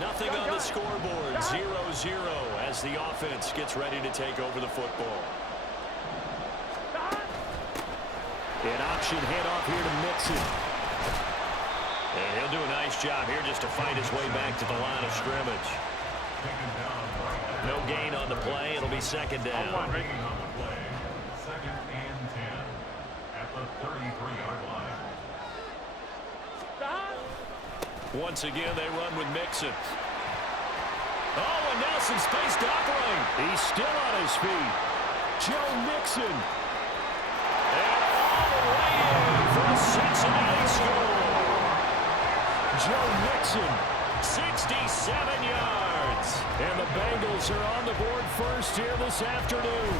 Nothing on the scoreboard. 0-0 as the offense gets ready to take over the football. An option handoff here to Mixon. And he'll do a nice job here just to fight his way back to the line of scrimmage. No gain on the play. It'll be second down. Second and 10 at the 33-yard line. Once again, they run with Mixon. Oh, and Nelson spaced upright. He's still on his feet. Joe Mixon. And all the way in for a Cincinnati score. Joe Mixon, 67 yards. And the Bengals are on the board first here this afternoon.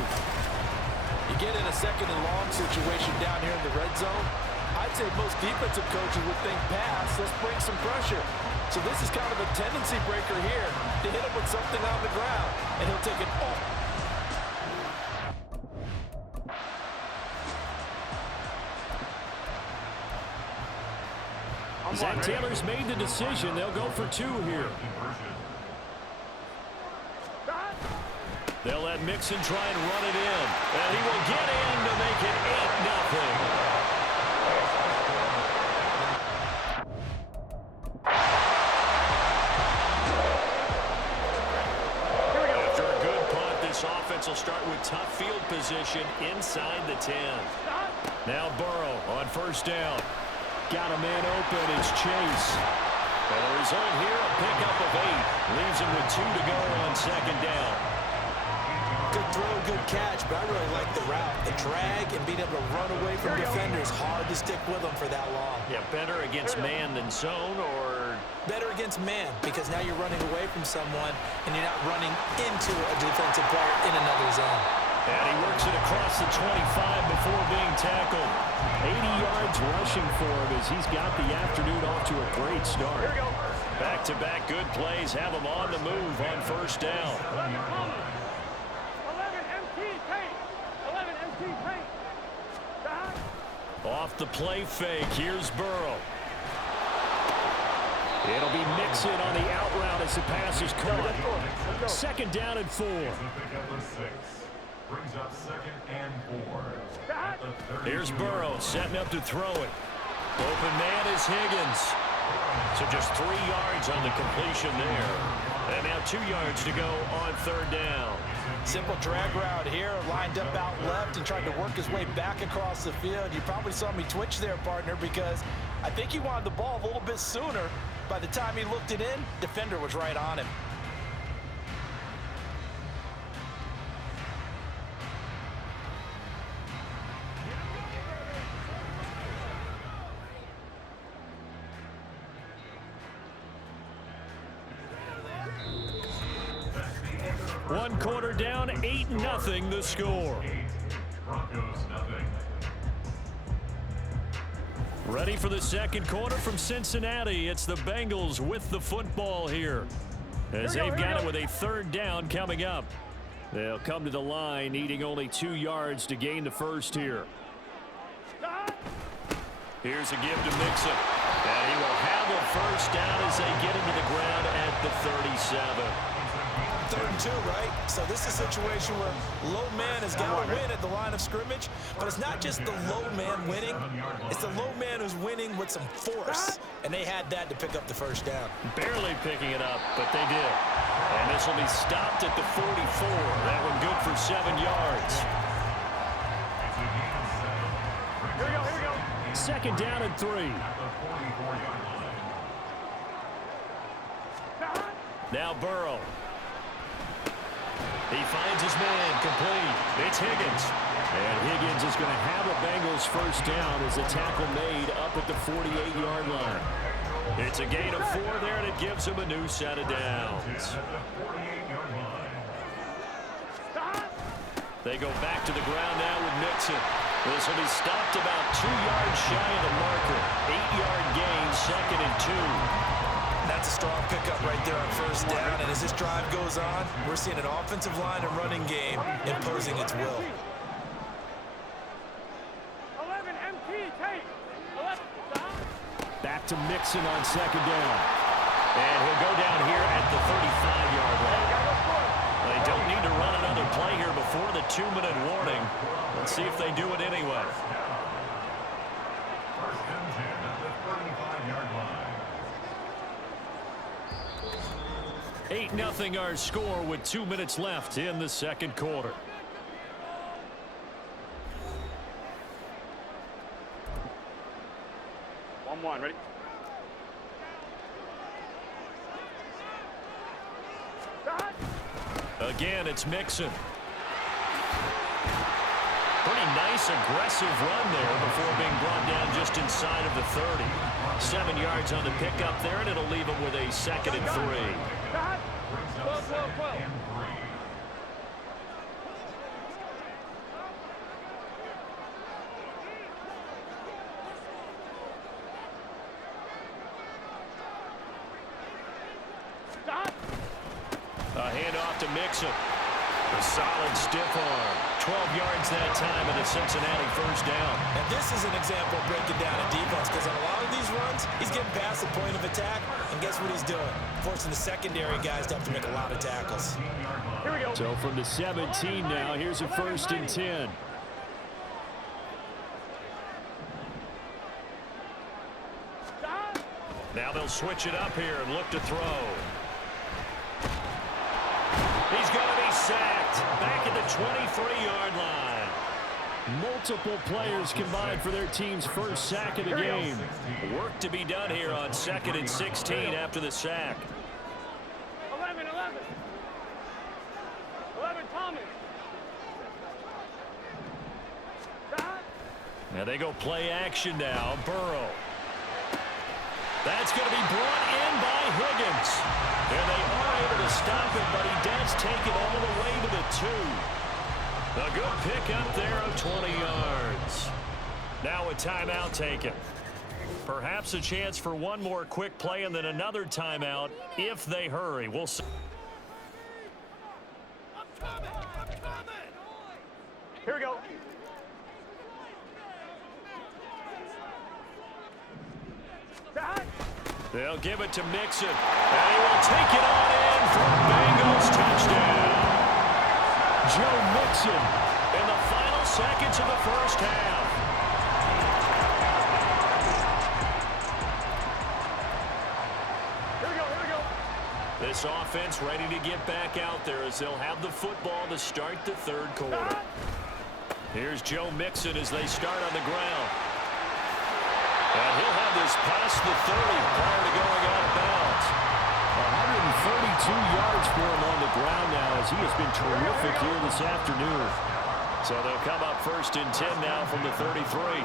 You get in a second and long situation down here in the red zone. I'd say most defensive coaches would think pass, let's bring some pressure. So this is kind of a tendency breaker here to hit him with something on the ground, and he'll take it off. Zach Taylor's made the decision. They'll go for two here. They'll let Mixon try and run it in. And he will get in to make it 8-0. After a good punt, this offense will start with tough field position inside the 10. Now Burrow on first down. Got a man open. It's Chase. And the result here, a pickup of 8. Leaves him with 2 to go on second down. Good throw, good catch, but I really like the route. The drag and being able to run away from defenders. Hard to stick with them for that long. Yeah, better against man than zone, or? Better against man, because now you're running away from someone and you're not running into a defensive player in another zone. And he works it across the 25 before being tackled. 80 yards rushing for him as he's got the afternoon off to a great start. Back-to-back good plays have him on the move on first down. 11 MT paint. 11 MT paint. Off the play fake, here's Burrow. It'll be Mixon on the out route as the pass is caught. Second down and 4. Brings up second and 4. Here's Burrow setting up to throw it. Open man is Higgins. So just 3 yards on the completion there. And now 2 yards to go on third down. Simple drag route here, lined up out left and tried to work his way back across the field. You probably saw me twitch there, partner, because I think he wanted the ball a little bit sooner. By the time he looked it in, defender was right on him. One quarter down, 8-0 the score. Broncos nothing. Ready for the second quarter from Cincinnati. It's the Bengals with the football here. As they've got it with a third down coming up. They'll come to the line needing only 2 yards to gain the first here. Here's a give to Mixon. And he will have a first down as they get into the ground at the 37. 3rd and 2, right? So this is a situation where low man has got to win at the line of scrimmage, but it's not just the low man winning. It's the low man who's winning with some force, and they had that to pick up the first down. Barely picking it up, but they did. And this will be stopped at the 44. That one good for 7 yards. Here we go. Second down and 3. Now Burrow. He finds his man complete. It's Higgins. And Higgins is going to have a Bengals first down as a tackle made up at the 48-yard line. It's a gain of 4 there, and it gives him a new set of downs. They go back to the ground now with Mixon. This will be stopped about 2 yards shy of the marker. 8-yard gain, second and 2. That's a strong pickup right there on first down, and as this drive goes on, we're seeing an offensive line and running game imposing its will. 11 MT tape. 11. Back to Mixon on second down. And he'll go down here 35-yard line. They don't need to run another play here before the 2-minute warning. Let's see if they do it anyway. First and 10 at the 35-yard line. 8-0 our score with 2 minutes left in the second quarter. One, ready? Again, it's Mixon. Pretty nice, aggressive run there before being brought down just inside of the 30. 7 yards on the pickup there, and it'll leave him with a 2nd and 3. Brings up 2nd and 3. A handoff to Mixon. A solid stiff arm. 12 yards that time and a Cincinnati first down. And this is an example of breaking down a defense, because on a lot of these runs, he's getting past the point of attack, and guess what he's doing? Forcing the secondary guys to have to make a lot of tackles. Here we go. So from the 17 now, here's a 1st and 10. Now they'll switch it up here and look to throw. He's going to be sacked back at the 23-yard line. Multiple players combined for their team's first sack of the game. Work to be done here on 2nd and 16 after the sack. 11, Thomas. Now they go play action now. Burrow. That's going to be brought in by Higgins. And they are able to stop it, but he does take it all the way to the 2. A good pick up there of 20 yards. Now a timeout taken. Perhaps a chance for one more quick play and then another timeout if they hurry. We'll see. Here we go. They'll give it to Mixon. And he will take it on in for a Bengals touchdown. Joe Mixon in the final seconds of the first half. Here we go. This offense ready to get back out there as they'll have the football to start the third quarter. Here's Joe Mixon as they start on the ground. And he'll have this past the 30 prior to going out of bounds. 132 yards for him on the ground now as he has been terrific here this afternoon. So they'll come up 1st and 10 now from the 33. 11.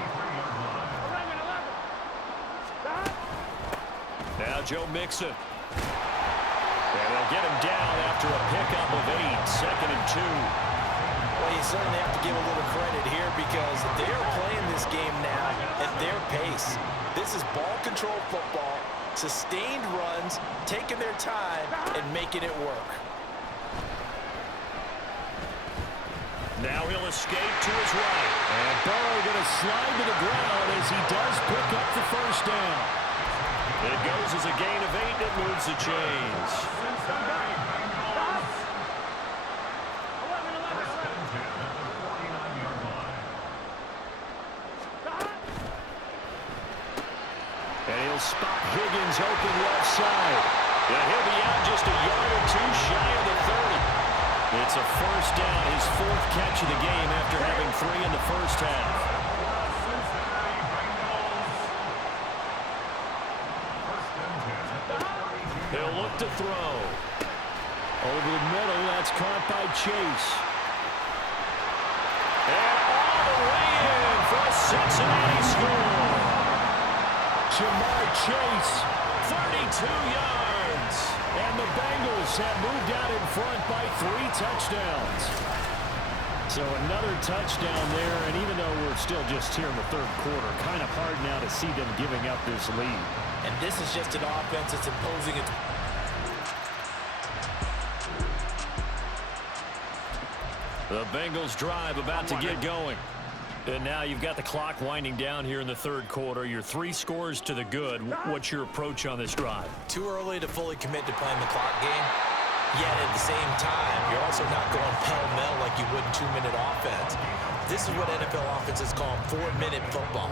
Now Joe Mixon. And they'll get him down after a pickup of 8. 2nd and 2. Well, you certainly have to give a little credit here because they're playing this game now at their pace. This is ball control football, sustained runs, taking their time, and making it work. Now he'll escape to his right. And Burrow going to slide to the ground as he does pick up the first down. It goes as a gain of 8 that moves the chains. And he'll spot Higgins open left side. And he'll be out just a yard or 2 shy of the 30. It's a first down, his 4th catch of the game after having 3 in the first half. He'll look to throw. Over the middle, that's caught by Chase. And all the way in for a Cincinnati score. Jamar Chase, 32 yards. And the Bengals have moved out in front by 3 touchdowns. So another touchdown there, and even though we're still just here in the third quarter, kind of hard now to see them giving up this lead. And this is just an offense that's imposing its... The Bengals drive about to get going. And now you've got the clock winding down here in the third quarter. You're 3 scores to the good. What's your approach on this drive? Too early to fully commit to playing the clock game. Yet at the same time, you're also not going pell-mell like you would in 2-minute offense. This is what NFL offenses call 4-minute football.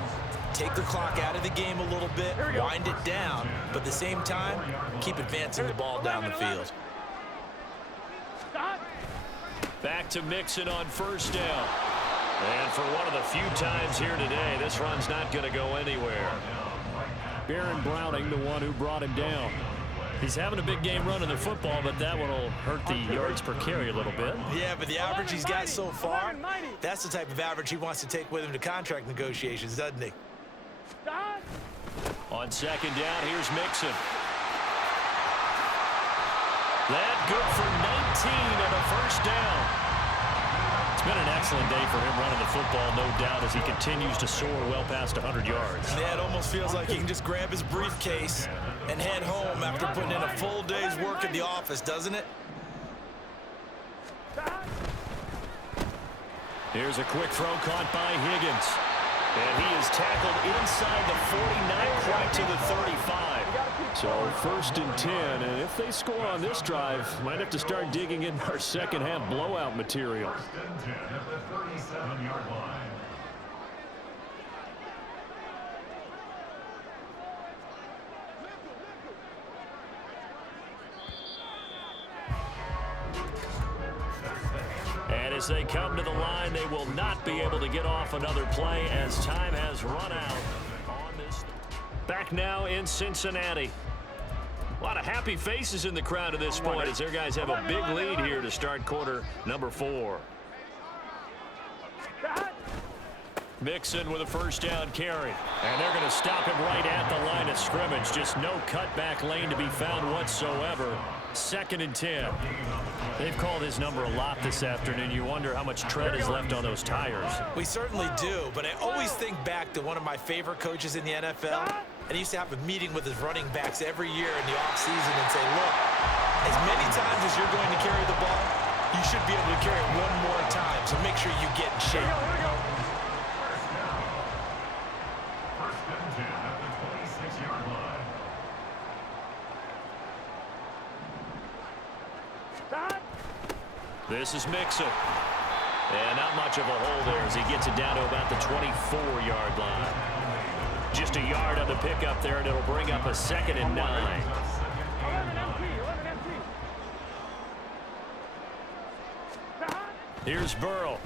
Take the clock out of the game a little bit, wind it down, but at the same time, keep advancing the ball down the field. Back to Mixon on first down. And for one of the few times here today, this run's not going to go anywhere. Baron Browning, the one who brought him down. He's having a big game running the football, but that one will hurt the yards per carry a little bit. Yeah, but the average he's got so far, that's the type of average he wants to take with him to contract negotiations, doesn't he? On second down, here's Mixon. That good for 19 and a first down. It's been an excellent day for him running the football, no doubt, as he continues to soar well past 100 yards. Yeah, it almost feels like he can just grab his briefcase and head home after putting in a full day's work at the office, doesn't it? Here's a quick throw caught by Higgins. And he is tackled inside the 49, quite to the 35. So 1st and 10, and if they score on this drive, might have to start digging in our second half blowout material. 1st and 10 at the 37-yard line. And as they come to the line, they will not be able to get off another play as time has run out on this. Back now in Cincinnati. A lot of happy faces in the crowd at this point as their guys have a big lead here to start quarter number 4. Mixon with a first down carry. And they're going to stop him right at the line of scrimmage. Just no cutback lane to be found whatsoever. 2nd and 10. They've called his number a lot this afternoon. You wonder how much tread is left on those tires. We certainly do, but I always think back to one of my favorite coaches in the NFL. And he used to have a meeting with his running backs every year in the offseason and say, look, as many times as you're going to carry the ball, you should be able to carry it one more time. So make sure you get in shape. This is Mixon. And not much of a hole there as he gets it down to about the 24-yard line. Just a yard on the pickup there, and it'll bring up a 2nd and 9. Here's Burrow.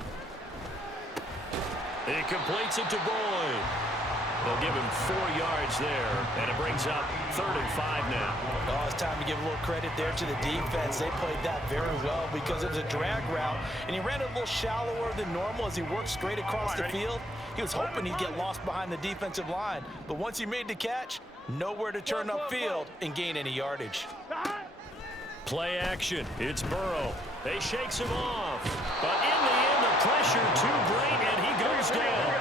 He completes it to Boyd. They'll give him 4 yards there, and it brings up 3rd and 5 now. Oh, it's time to give a little credit there to the defense. They played that very well because it was a drag route, and he ran it a little shallower than normal as he worked straight across the field. He was hoping he'd get lost behind the defensive line, but once he made the catch, nowhere to turn upfield and gain any yardage. Play action. It's Burrow. They shakes him off, but in the end, the pressure too great, and he goes down.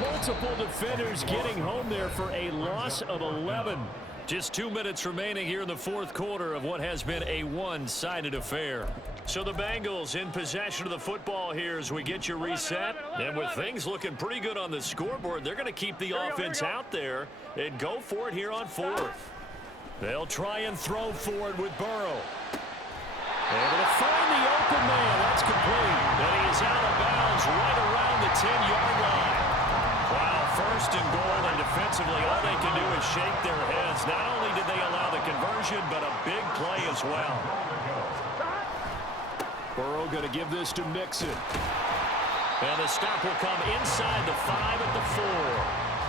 Multiple defenders getting home there for a loss of 11. Just 2 minutes remaining here in the 4th quarter of what has been a one-sided affair. So the Bengals in possession of the football here as we get you reset. And with things looking pretty good on the scoreboard, they're going to keep the offense out there and go for it here on 4th. They'll try and throw for it with Burrow. Able to find the open man. That's complete. And he is out of bounds right around the 10-yard line. Wow, 1st and goal, and defensively all they can do is shake their heads. Not only did they allow the conversion, but a big play as well. Burrow going to give this to Mixon. And the stop will come inside the 5 at the 4.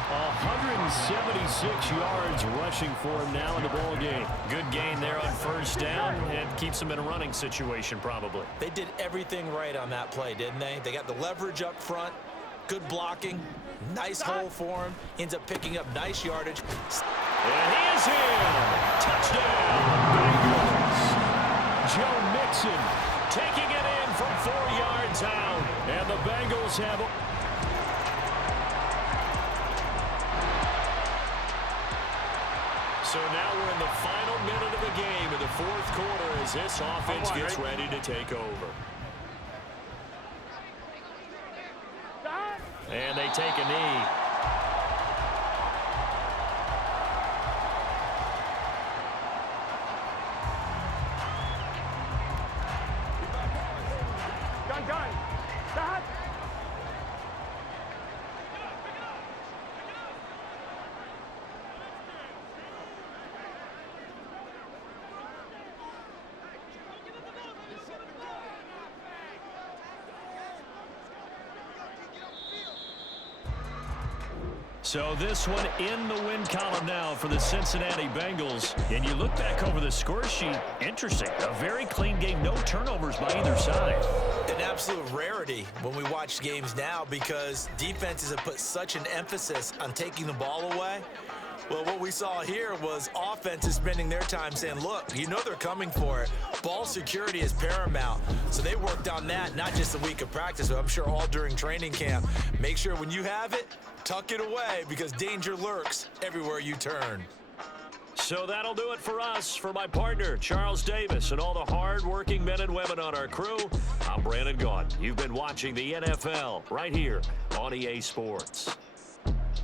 176 yards rushing for him now in the ball game. Good gain there on first down and keeps him in a running situation probably. They did everything right on that play, didn't they? They got the leverage up front, good blocking, nice hole for him, ends up picking up nice yardage. And he is in. Touchdown, Bengals. Joe Mixon taking it in from 4 yards out. And the Bengals have... So now we're in the final minute of the game in the 4th quarter as this offense gets ready to take over. And they take a knee. Done. Stop. So this one in the win column now for the Cincinnati Bengals. And you look back over the score sheet, interesting. A very clean game, no turnovers by either side. An absolute rarity when we watch games now because defenses have put such an emphasis on taking the ball away. Well, what we saw here was offenses spending their time saying, look, you know they're coming for it. Ball security is paramount. So they worked on that, not just a week of practice, but I'm sure all during training camp. Make sure when you have it, tuck it away because danger lurks everywhere you turn. So that'll do it for us. For my partner, Charles Davis, and all the hard-working men and women on our crew, I'm Brandon Gaudin. You've been watching the NFL right here on EA Sports.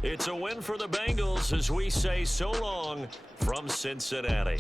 It's a win for the Bengals as we say so long from Cincinnati.